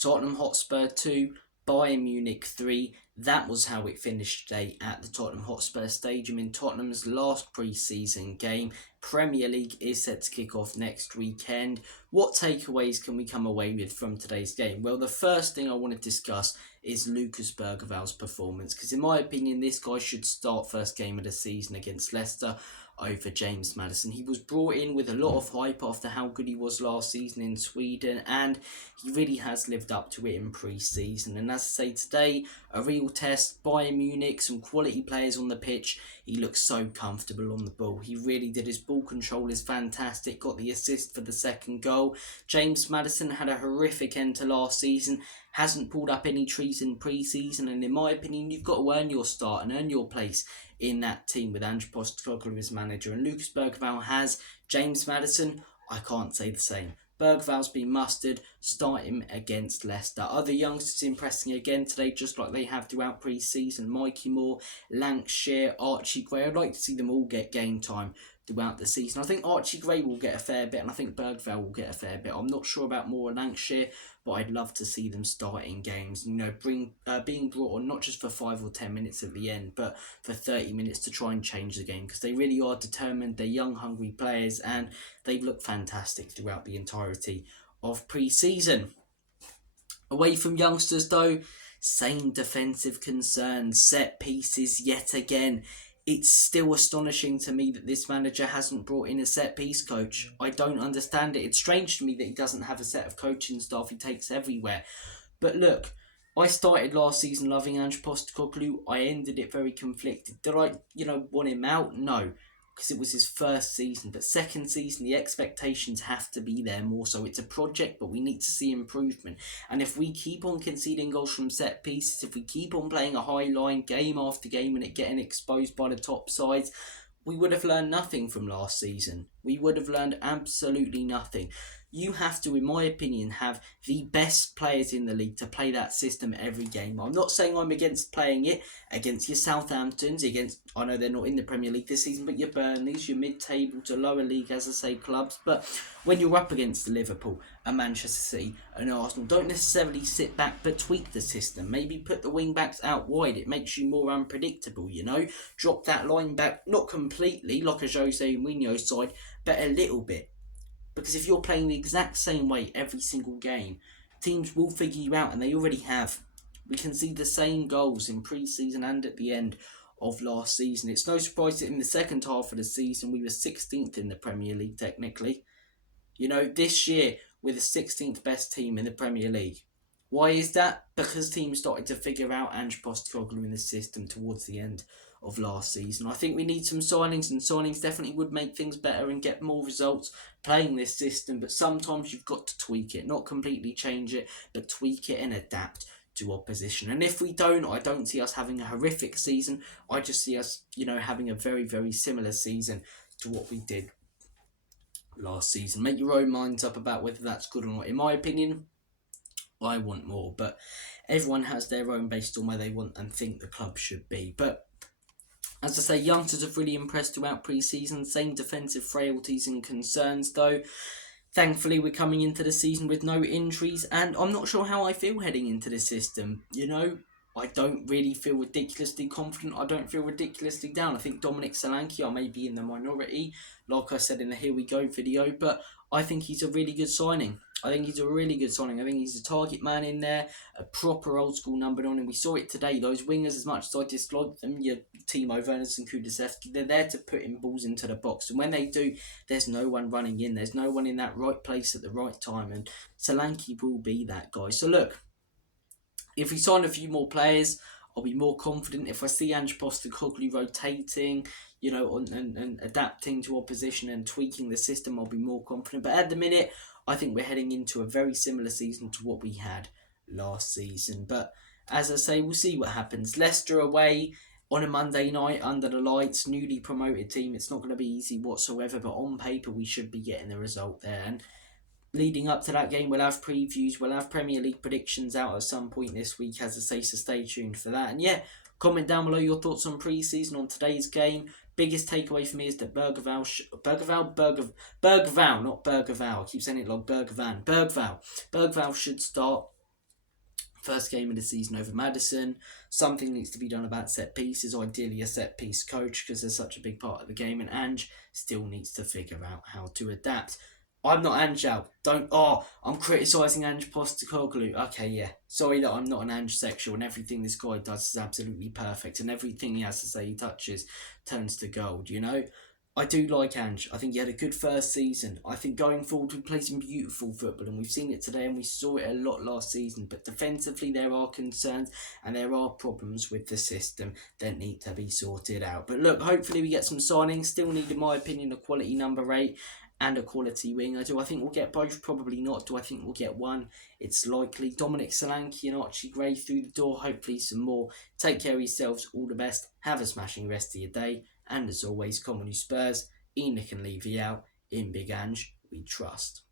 Tottenham Hotspur 2, Bayern Munich 3. That was how it finished today at the Tottenham Hotspur Stadium in Tottenham's last pre-season game. Premier League is set to kick off next weekend. What takeaways can we come away with from today's game? Well, the first thing I want to discuss is Lucas Bergvall's performance, because in my opinion this guy should start first game of the season against Leicester over James Maddison. He was brought in with a lot of hype after how good he was last season in Sweden, and he really has lived up to it in pre-season. And as I say, today, a real test. Bayern Munich, some quality players on the pitch. He looks so comfortable on the ball. He really did. His ball control is fantastic. Got the assist for the second goal. James Maddison had a horrific end to last season. Hasn't pulled up any trees in pre-season, and in my opinion, you've got to earn your start and earn your place in that team with Ange Postecoglou as manager. And Lucas Bergvall has. James Maddison, I can't say the same. Bergvall's been mustered. Start him against Leicester. Other youngsters impressing again today, just like they have throughout pre-season. Mikey Moore, Lancashire, Archie Gray. I'd like to see them all get game time throughout the season. I think Archie Gray will get a fair bit, and I think Bergvall will get a fair bit. I'm not sure about Moore and Lancashire, but I'd love to see them starting games. You know, being brought on not just for 5 or 10 minutes at the end, but for 30 minutes to try and change the game, because they really are determined. They're young, hungry players, and they've looked fantastic throughout the entirety of pre-season. Away from youngsters, though, same defensive concerns, set pieces yet again. It's still astonishing to me that this manager hasn't brought in a set-piece coach. I don't understand it. It's strange to me that he doesn't have a set of coaching staff he takes everywhere. But look, I started last season loving Ange Postecoglou. I ended it very conflicted. Did I, want him out? No, because it was his first season. But second season, the expectations have to be there more so. It's a project, but we need to see improvement. And if we keep on conceding goals from set pieces, if we keep on playing a high line game after game and it getting exposed by the top sides, we would have learned nothing from last season. We would have learned absolutely nothing. You have to, in my opinion, have the best players in the league to play that system every game. I'm not saying I'm against playing it against your Southamptons, I know they're not in the Premier League this season, but your Burnleys, your mid-table to lower league, as I say, clubs. But when you're up against Liverpool, a Manchester City, an Arsenal, don't necessarily sit back, but tweak the system. Maybe put the wing-backs out wide. It makes you more unpredictable, Drop that line back, not completely, like a Jose Mourinho side, but a little bit. Because if you're playing the exact same way every single game, teams will figure you out, and they already have. We can see the same goals in pre-season and at the end of last season. It's no surprise that in the second half of the season, we were 16th in the Premier League, technically. This year, we're the 16th best team in the Premier League. Why is that? Because teams started to figure out Ange Postecoglou in the system towards the end of last season. I think we need some signings, and signings definitely would make things better and get more results playing this system, but sometimes you've got to tweak it, not completely change it, but tweak it and adapt to opposition. And if we don't, I don't see us having a horrific season. I just see us, having a very, very similar season to what we did last season. Make your own minds up about whether that's good or not. In my opinion, I want more, but everyone has their own based on where they want and think the club should be. But as I say, youngsters have really impressed throughout pre-season. Same defensive frailties and concerns, though. Thankfully, we're coming into the season with no injuries, and I'm not sure how I feel heading into the system. I don't really feel ridiculously confident. I don't feel ridiculously down. I think Dominic Solanke, I may be in the minority, like I said in the Here We Go video, but I think he's a really good signing. I think he's a target man in there, a proper old school number 9, and we saw it today. Those wingers, as much as I dislike them, your Timo Werners and Kulusevski, they're there to put in balls into the box. And when they do, there's no one running in. There's no one in that right place at the right time. And Solanke will be that guy. So look, if we sign a few more players, I'll be more confident. If I see Ange Postecoglou rotating, and adapting to opposition and tweaking the system, I'll be more confident. But at the minute, I think we're heading into a very similar season to what we had last season. But as I say, we'll see what happens. Leicester away on a Monday night under the lights, newly promoted team. It's not going to be easy whatsoever, but on paper, we should be getting the result there. And leading up to that game, we'll have previews, we'll have Premier League predictions out at some point this week, as I say, so stay tuned for that. And yeah, comment down below your thoughts on pre-season, on today's game. Biggest takeaway for me is that Bergvall, not Bergvall. I keep saying it like Bergvall. Bergvall should start. First game of the season over Maddison. Something needs to be done about set pieces, ideally a set piece coach, because they're such a big part of the game, and Ange still needs to figure out how to adapt. I'm not Ange out. I'm criticising Ange Postecoglou. Okay, yeah. Sorry that I'm not an Ange sexual, and everything this guy does is absolutely perfect, and everything he has to say he touches turns to gold, you know? I do like Ange. I think he had a good first season. I think going forward we play some beautiful football, and we've seen it today and we saw it a lot last season. But defensively there are concerns and there are problems with the system that need to be sorted out. But look, hopefully we get some signings. Still need, in my opinion, a quality number 8 and a quality winger. Do I think we'll get both? Probably not. Do I think we'll get one? It's likely. Dominic Solanke and Archie Gray through the door. Hopefully some more. Take care of yourselves. All the best. Have a smashing rest of your day. And as always, come on you Spurs, Enoch and Levy out. In Big Ange, we trust.